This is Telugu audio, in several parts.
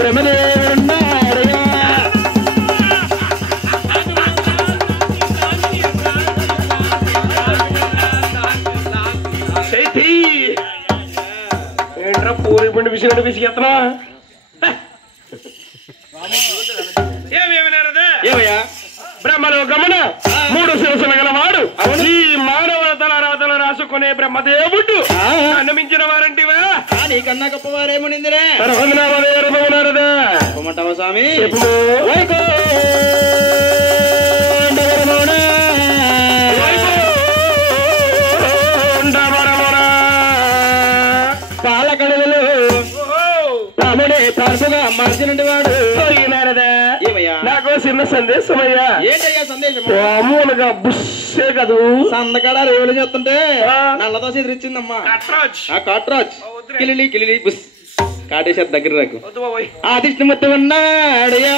బ్రహ్మదేవుడున్నాడయ్యా ఏంట్రా పూరి పిండి విసిగట్టు విసిగెత్తనా ఏమయ్యా బ్రహ్మలో గమన 3 శిరసులు గలవాడు ఈ మానవ తల రాసుకునే బ్రహ్మదేవుడు అన్నమించిన వారంటివా నీకన్నా గొప్పవారేమనిందిరా రమణారదా స్వామి పాలకడలలో తమ్ముడే తరచుగా మార్చినట్టు వాడు ఏమయ్యా నాకు చిన్న సందేశం అయ్యా ఏంటయ్యా సందేశం మామూలుగా బుస్సే కదూ సందకాడ రేవులు చేస్తుంటే నల్లతో ఎదురిచ్చిందమ్మా కాట్రాజ్ కిలిలి బుస్ కాటేశారు దగ్గర రాకు ఆదిష్ణమూర్తి ఉన్నాడయ్యా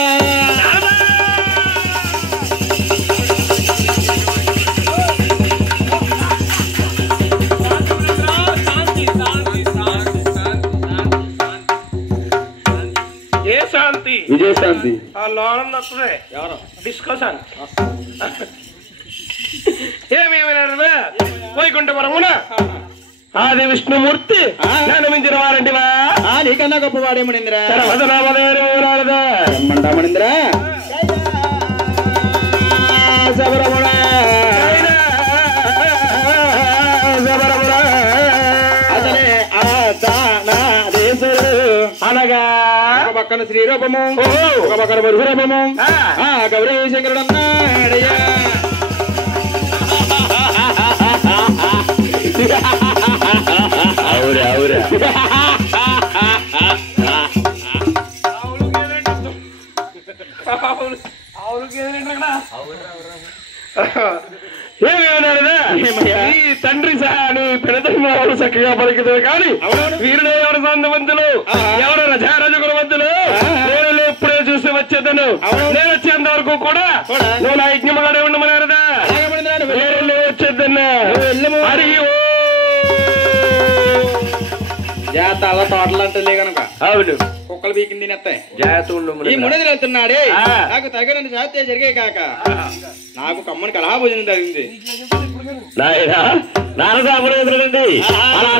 శాంతి విజయశాంతి ఆ లోనం వస్తుంది ఎవరు డిస్కషన్ ఏమేమి వైకుంఠపురమున ఆది విష్ణుమూర్తి మించిన వారంటివా నీకన్నా గొప్పవాడేమనిందిరా మనిందిరా అతనే అనగా ఒక పక్కన శ్రీరూపము ఒక పక్కన పరశురూపము గౌరీ శంకరుడు అన్నాడయ్యా అవురా అవురా ఈ తండ్రి సహాని పెడతలు చక్కగా పలికితే కానీ వీరుడు ఎవరు సంతవంతులు ఎవరు రజారజగుణవంతులు నేను ఇప్పుడే చూసి వచ్చేదను నేను వచ్చేంత వరకు కూడా నువ్వు నా యజ్ఞముగానే ఉండమన్నారదా నేను వచ్చేద్దన్నా అడిగి జాత అలా తోటలు అంటే కనుక అవును కుక్కలు బీకింది తినేస్తాయి జాగ్రత్త ఈ మునది వెళ్తున్నాడే నాకు తగినంత శాస్త్రీయ జరిగే కాక నాకు కమ్మని కలహా భోజనం జరిగింది నాయనా నారదాపురం ఎదురండి అలా